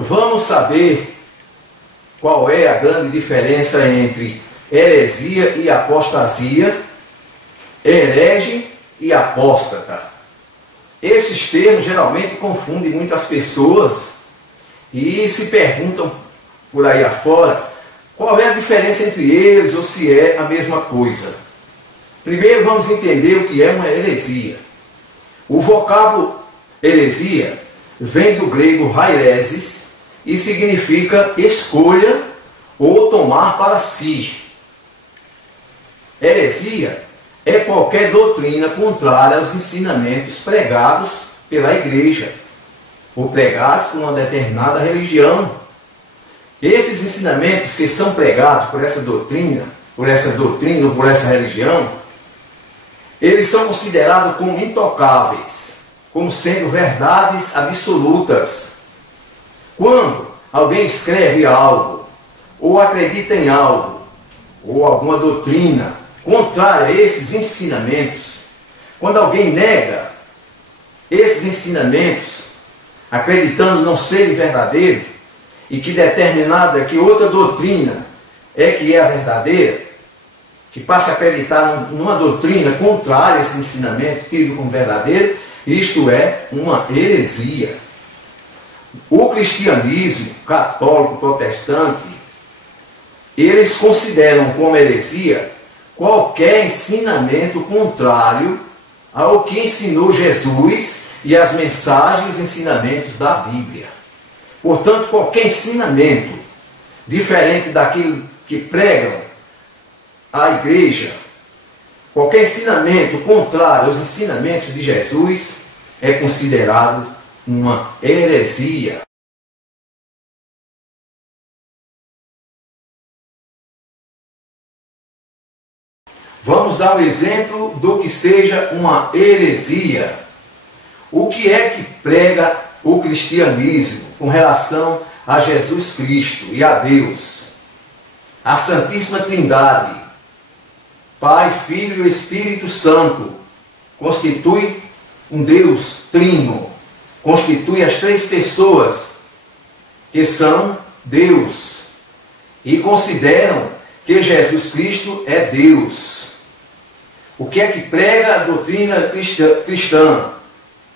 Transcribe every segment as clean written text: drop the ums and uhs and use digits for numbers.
Vamos saber qual é a grande diferença entre heresia e apostasia, herege e apóstata. Esses termos geralmente confundem muitas pessoas e se perguntam por aí afora qual é a diferença entre eles ou se é a mesma coisa. Primeiro vamos entender o que é uma heresia. O vocábulo heresia vem do grego hairesis e significa escolha ou tomar para si. Heresia é qualquer doutrina contrária aos ensinamentos pregados pela igreja ou pregados por uma determinada religião. Esses ensinamentos que são pregados por essa doutrina ou por essa religião, eles são considerados como intocáveis, como sendo verdades absolutas. Quando alguém escreve algo, ou acredita em algo, ou alguma doutrina contrária a esses ensinamentos, quando alguém nega esses ensinamentos, acreditando não serem verdadeiros, e que que outra doutrina é que é a verdadeira, que passa a acreditar numa doutrina contrária a esses ensinamentos, tido como verdadeiro, isto é uma heresia. O cristianismo católico protestante, eles consideram como heresia qualquer ensinamento contrário ao que ensinou Jesus e as mensagens e ensinamentos da Bíblia. Portanto, qualquer ensinamento diferente daquilo que pregam a igreja, qualquer ensinamento contrário aos ensinamentos de Jesus é considerado uma heresia. Vamos dar um exemplo do que seja uma heresia. O que é que prega o cristianismo com relação a Jesus Cristo e a Deus? A Santíssima Trindade, Pai, Filho e Espírito Santo, constitui um Deus trino, constitui as três pessoas que são Deus e consideram que Jesus Cristo é Deus. O que é que prega a doutrina cristã?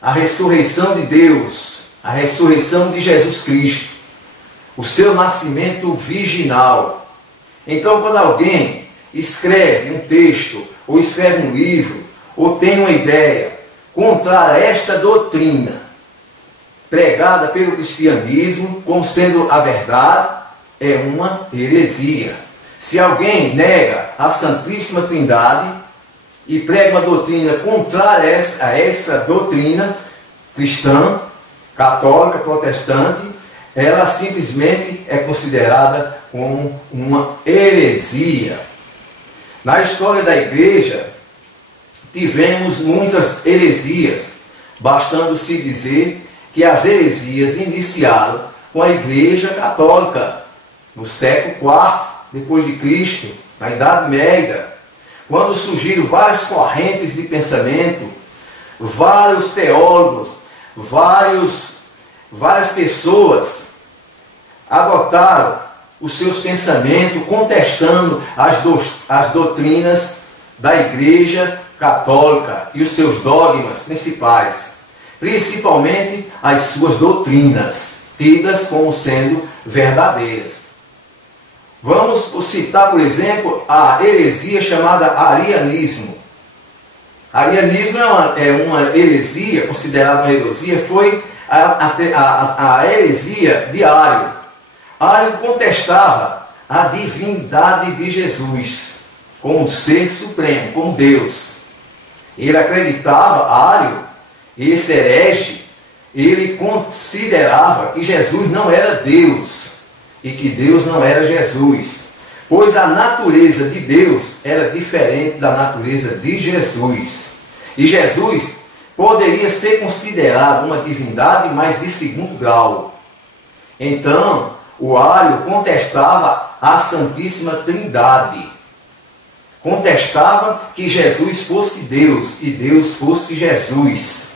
A ressurreição de Deus, a ressurreição de Jesus Cristo, o seu nascimento virginal. Então, quando alguém escreve um texto, ou escreve um livro, ou tem uma ideia contrária a esta doutrina, pregada pelo cristianismo, como sendo a verdade, é uma heresia. Se alguém nega a Santíssima Trindade e prega uma doutrina contrária a essa doutrina cristã, católica, protestante, ela simplesmente é considerada como uma heresia. Na história da igreja, tivemos muitas heresias, bastando se dizer que as heresias iniciaram com a Igreja Católica, no século IV depois de Cristo, na Idade Média, quando surgiram várias correntes de pensamento, vários teólogos, várias pessoas adotaram os seus pensamentos, contestando as doutrinas da Igreja Católica e os seus dogmas principais, principalmente as suas doutrinas, tidas como sendo verdadeiras. Vamos citar, por exemplo, a heresia chamada arianismo. Arianismo é uma heresia, considerada uma heresia, foi a heresia de Ário. Ário contestava a divindade de Jesus como ser supremo, como Deus. Ele acreditava, Ário, esse herege, ele considerava que Jesus não era Deus e que Deus não era Jesus, pois a natureza de Deus era diferente da natureza de Jesus. E Jesus poderia ser considerado uma divindade, mas de segundo grau. Então, o Ário contestava a Santíssima Trindade. Contestava que Jesus fosse Deus e Deus fosse Jesus.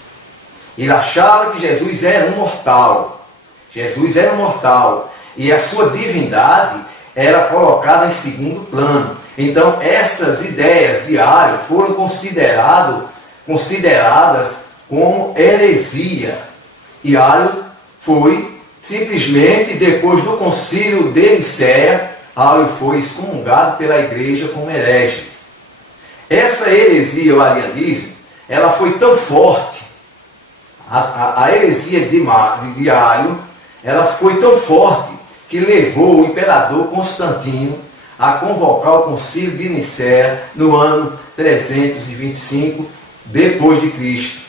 Ele achava que Jesus era um mortal. Jesus era mortal e a sua divindade era colocada em segundo plano. Então essas ideias de Ario foram consideradas como heresia. E Ario foi simplesmente, depois do concílio de Nicéia, Ario foi excomungado pela igreja como herege. Essa heresia, o arianismo, ela foi tão forte, a heresia de Ario, ela foi tão forte que levou o imperador Constantino a convocar o concílio de Nicéia no ano 325 depois de Cristo.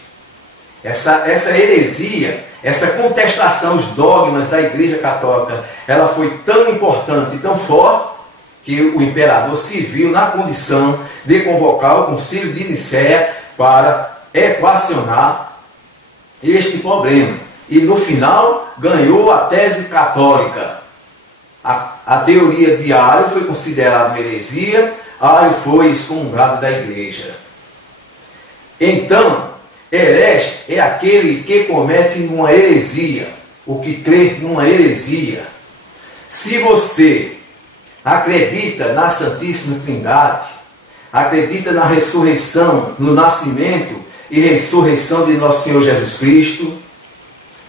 Essa heresia, essa contestação aos dogmas da Igreja Católica, ela foi tão importante e tão forte que o imperador se viu na condição de convocar o concílio de Nicéia para equacionar este problema. E no final ganhou a tese católica. A teoria de Ario foi considerada uma heresia, Ario foi excomungado da igreja. Então, herege é aquele que comete uma heresia, o que crê numa heresia. Se você acredita na Santíssima Trindade, acredita na ressurreição, no nascimento e ressurreição de nosso Senhor Jesus Cristo,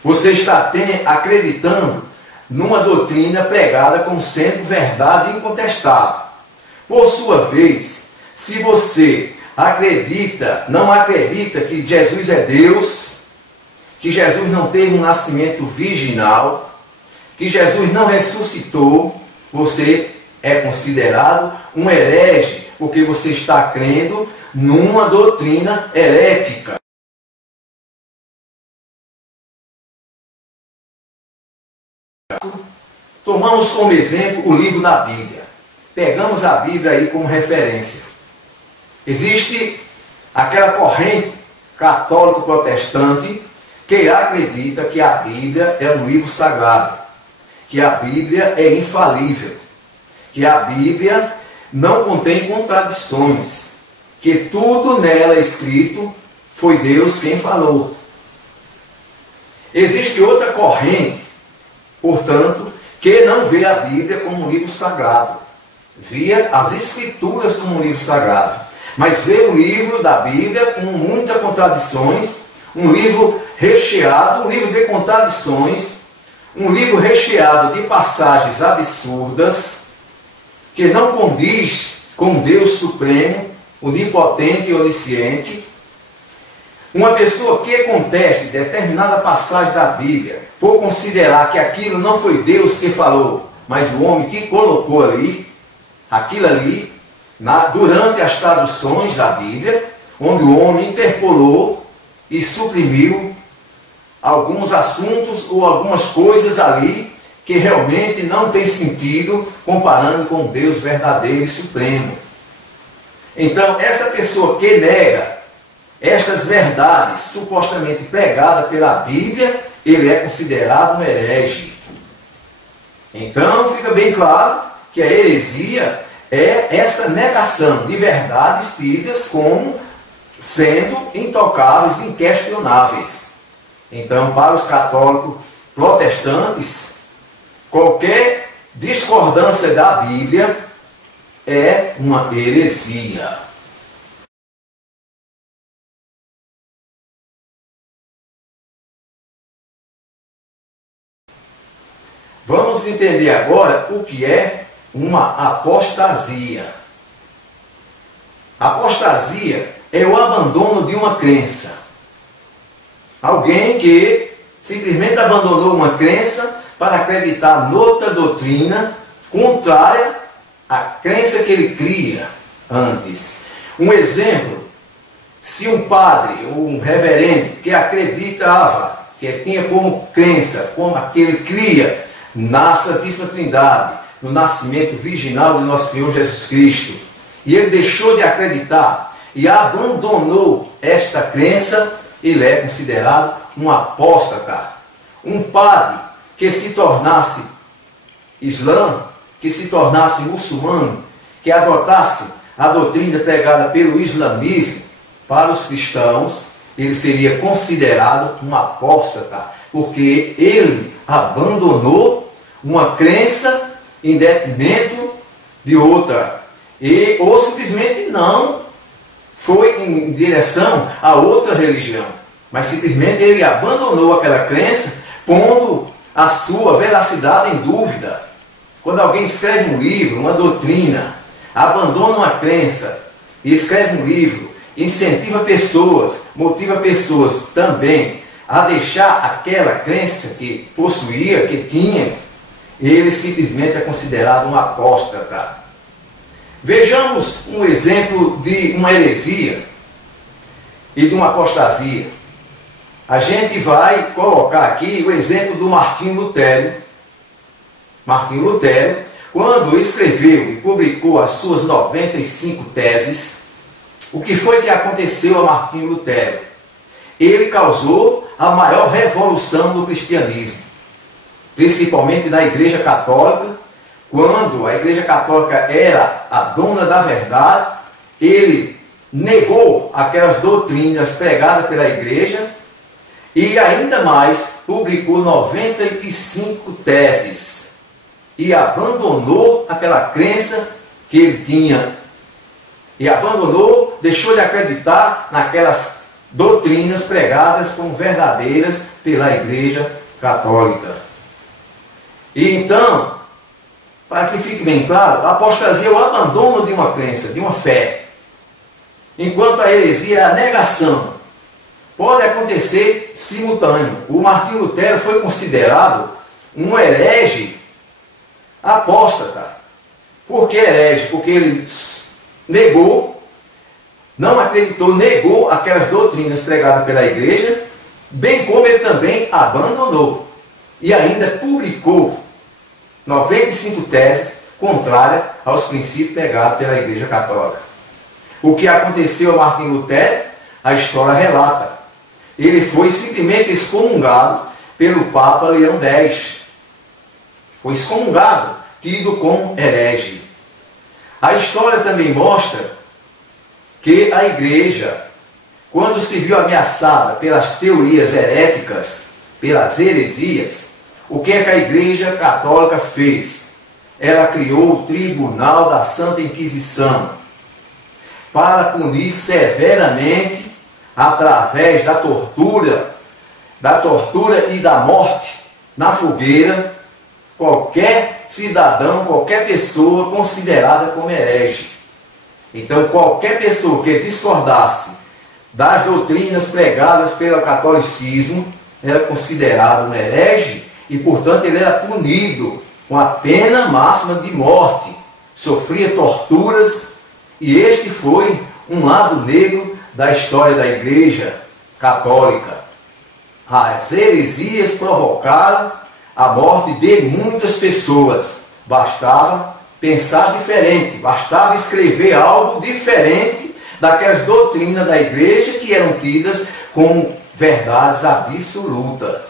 você está acreditando numa doutrina pregada como sendo verdade incontestável. Por sua vez, se você não acredita que Jesus é Deus, que Jesus não teve um nascimento virginal, que Jesus não ressuscitou, você é considerado um herege, porque você está crendo numa doutrina herética. Tomamos como exemplo o livro da Bíblia. Pegamos a Bíblia aí como referência. Existe aquela corrente católico-protestante que acredita que a Bíblia é um livro sagrado, que a Bíblia é infalível, que a Bíblia não contém contradições, que tudo nela escrito foi Deus quem falou. Existe outra corrente, portanto, que não vê a Bíblia como um livro sagrado, via as Escrituras como um livro sagrado, mas vê o livro da Bíblia com muitas contradições, um livro recheado, um livro de contradições, um livro recheado de passagens absurdas, que não condiz com Deus Supremo, onipotente e onisciente. Uma pessoa que conteste determinada passagem da Bíblia, por considerar que aquilo não foi Deus que falou, mas o homem que colocou ali, aquilo ali, durante as traduções da Bíblia, onde o homem interpolou e suprimiu alguns assuntos ou algumas coisas ali que realmente não tem sentido comparando com Deus verdadeiro e supremo. Então, essa pessoa que nega estas verdades supostamente pregadas pela Bíblia, ele é considerado um herege. Então, fica bem claro que a heresia é essa negação de verdades tidas como sendo intocáveis, inquestionáveis. Então, para os católicos protestantes, qualquer discordância da Bíblia é uma heresia. Vamos entender agora o que é uma apostasia. Apostasia é o abandono de uma crença. Alguém que simplesmente abandonou uma crença para acreditar noutra doutrina contrária à crença que ele cria antes. Um exemplo, se um padre ou um reverendo que acreditava, que tinha como crença, como aquele cria na Santíssima Trindade, no nascimento virginal de nosso Senhor Jesus Cristo, e ele deixou de acreditar e abandonou esta crença, ele é considerado um apóstata. Um padre que se tornasse islã, que se tornasse muçulmano, que adotasse a doutrina pregada pelo islamismo para os cristãos, ele seria considerado um apóstata, porque ele abandonou uma crença em detrimento de outra, ou simplesmente não foi em direção a outra religião, mas simplesmente ele abandonou aquela crença, pondo a sua veracidade em dúvida. Quando alguém escreve um livro, uma doutrina, abandona uma crença e escreve um livro, incentiva pessoas, motiva pessoas também a deixar aquela crença que possuía, que tinha, ele simplesmente é considerado um apóstata. Vejamos um exemplo de uma heresia e de uma apostasia. A gente vai colocar aqui o exemplo do Martinho Lutero. Martinho Lutero, quando escreveu e publicou as suas 95 teses, o que foi que aconteceu a Martinho Lutero? Ele causou a maior revolução no cristianismo, principalmente na Igreja Católica. Quando a Igreja Católica era a dona da verdade, ele negou aquelas doutrinas pregadas pela Igreja e ainda mais publicou 95 teses e abandonou aquela crença que ele tinha. E abandonou, deixou de acreditar naquelas doutrinas pregadas como verdadeiras pela Igreja Católica. E então, para que fique bem claro, a apostasia é o abandono de uma crença, de uma fé. Enquanto a heresia é a negação. Pode acontecer simultâneo. O Martinho Lutero foi considerado um herege apóstata. Por que herege? Porque ele negou, não acreditou, negou aquelas doutrinas pregadas pela igreja, bem como ele também abandonou. E ainda publicou 95 teses contrárias aos princípios pregados pela Igreja Católica. O que aconteceu a Martinho Lutero, a história relata. Ele foi simplesmente excomungado pelo Papa Leão X. Foi excomungado, tido como herege. A história também mostra que a Igreja, quando se viu ameaçada pelas teorias heréticas, pelas heresias, o que é que a Igreja Católica fez? Ela criou o Tribunal da Santa Inquisição para punir severamente, através da tortura e da morte na fogueira, qualquer cidadão, qualquer pessoa considerada como herege. Então, qualquer pessoa que discordasse das doutrinas pregadas pelo catolicismo era considerado um herege e, portanto, ele era punido com a pena máxima de morte. Sofria torturas e este foi um lado negro da história da Igreja Católica. As heresias provocaram a morte de muitas pessoas. Bastava pensar diferente, bastava escrever algo diferente daquelas doutrinas da Igreja que eram tidas como verdades absolutas.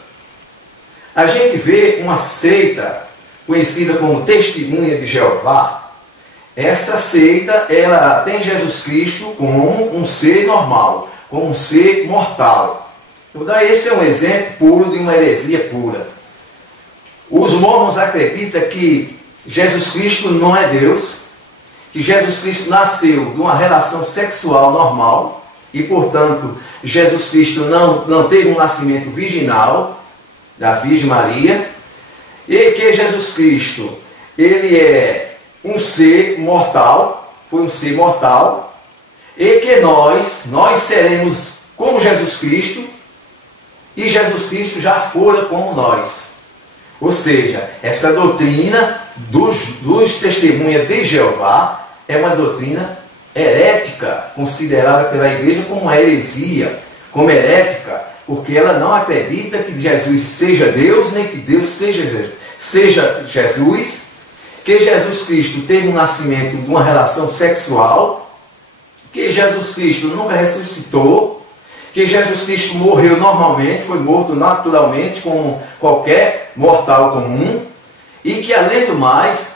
A gente vê uma seita conhecida como Testemunha de Jeová. Essa seita, ela tem Jesus Cristo como um ser normal, como um ser mortal. Então, esse é um exemplo puro de uma heresia pura. Os mormons acreditam que Jesus Cristo não é Deus, que Jesus Cristo nasceu de uma relação sexual normal e, portanto, Jesus Cristo não teve um nascimento virginal da Virgem Maria, e que Jesus Cristo, ele é um ser mortal, foi um ser mortal, e que nós seremos como Jesus Cristo, e Jesus Cristo já fora como nós. Ou seja, essa doutrina dos testemunhas de Jeová é uma doutrina herética, considerada pela igreja como uma heresia, como herética, porque ela não acredita que Jesus seja Deus, nem que Deus seja Jesus, que Jesus Cristo teve um nascimento de uma relação sexual, que Jesus Cristo nunca ressuscitou, que Jesus Cristo morreu normalmente, foi morto naturalmente como qualquer mortal comum, e que além do mais,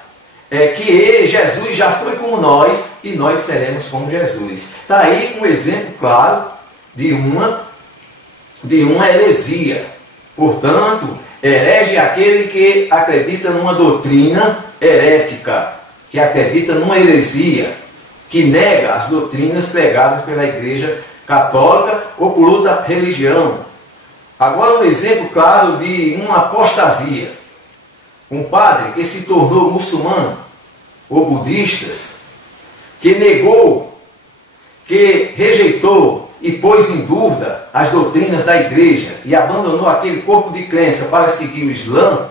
que Jesus já foi como nós e nós seremos como Jesus. Está aí um exemplo claro de uma heresia. Portanto, Herege é aquele que acredita numa doutrina herética, que acredita numa heresia, que nega as doutrinas pregadas pela Igreja Católica ou por outra religião. Agora um exemplo claro de uma apostasia. Um padre que se tornou muçulmano ou budistas, que negou, que rejeitou e pôs em dúvida as doutrinas da igreja e abandonou aquele corpo de crença para seguir o Islã,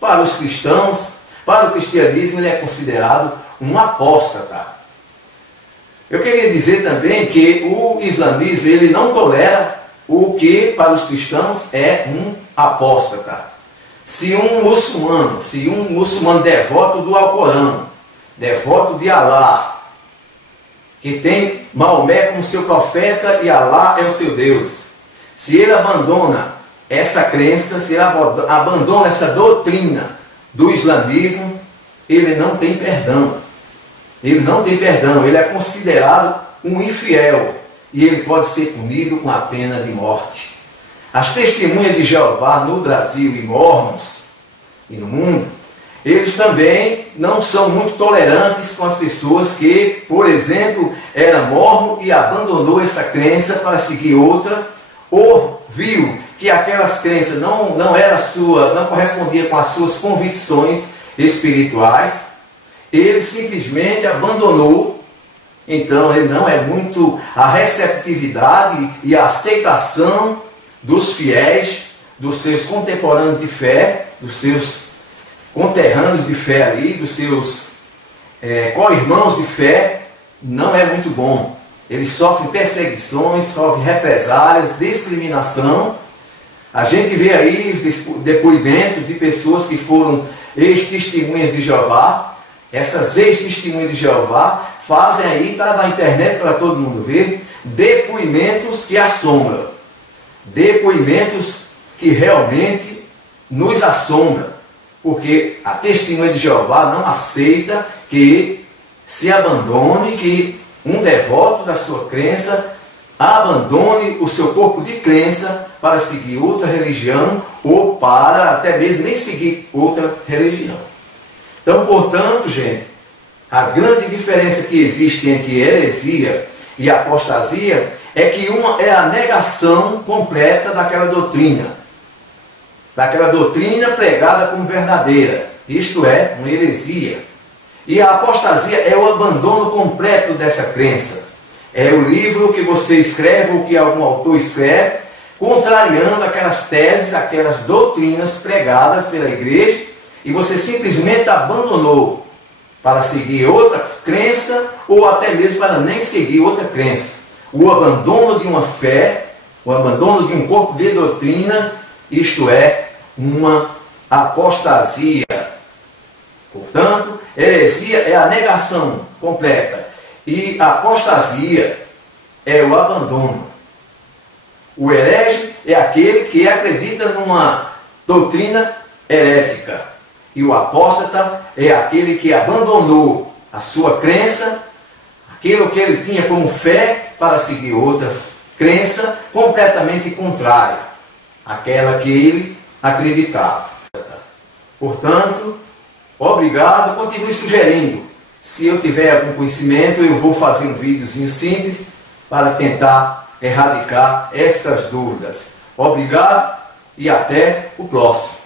para os cristãos, para o cristianismo, ele é considerado um apóstata. Eu queria dizer também que o islamismo ele não tolera o que para os cristãos é um apóstata. Se um muçulmano devoto do Alcorão, devoto de Alá, que tem Maomé como seu profeta e Alá é o seu Deus, se ele abandona essa crença, se ele abandona essa doutrina do islamismo, ele não tem perdão. Ele não tem perdão, ele é considerado um infiel e ele pode ser punido com a pena de morte. As testemunhas de Jeová no Brasil e mormons e no mundo, eles também não são muito tolerantes com as pessoas que, por exemplo, era mormon e abandonou essa crença para seguir outra, ou viu que aquelas crenças não correspondia com as suas convicções espirituais, ele simplesmente abandonou. Então ele não é muito a receptividade e a aceitação dos fiéis, dos seus contemporâneos de fé, dos seus conterrâneos de fé ali, dos seus co-irmãos de fé, não é muito bom. Eles sofrem perseguições, sofrem represálias, discriminação. A gente vê aí os depoimentos de pessoas que foram ex-testemunhas de Jeová. Essas ex-testemunhas de Jeová fazem aí, está na internet para todo mundo ver, depoimentos que assombram. Depoimentos que realmente nos assombram. Porque a testemunha de Jeová não aceita que se abandone, que um devoto da sua crença abandone o seu corpo de crença para seguir outra religião ou para até mesmo nem seguir outra religião. Então, portanto, gente, a grande diferença que existe entre heresia e apostasia é que uma é a negação completa daquela doutrina pregada como verdadeira, isto é, uma heresia. E a apostasia é o abandono completo dessa crença. É o livro que você escreve ou que algum autor escreve, contrariando aquelas teses, aquelas doutrinas pregadas pela igreja, e você simplesmente abandonou para seguir outra crença ou até mesmo para nem seguir outra crença. O abandono de uma fé, o abandono de um corpo de doutrina, isto é, uma apostasia. Portanto, heresia é a negação completa e a apostasia é o abandono. O herege é aquele que acredita numa doutrina herética. E o apóstata é aquele que abandonou a sua crença, aquilo que ele tinha como fé, para seguir outra crença completamente contrária àquela que ele acreditava. Portanto, obrigado, continue sugerindo. Se eu tiver algum conhecimento, eu vou fazer um videozinho simples para tentar erradicar estas dúvidas. Obrigado e até o próximo.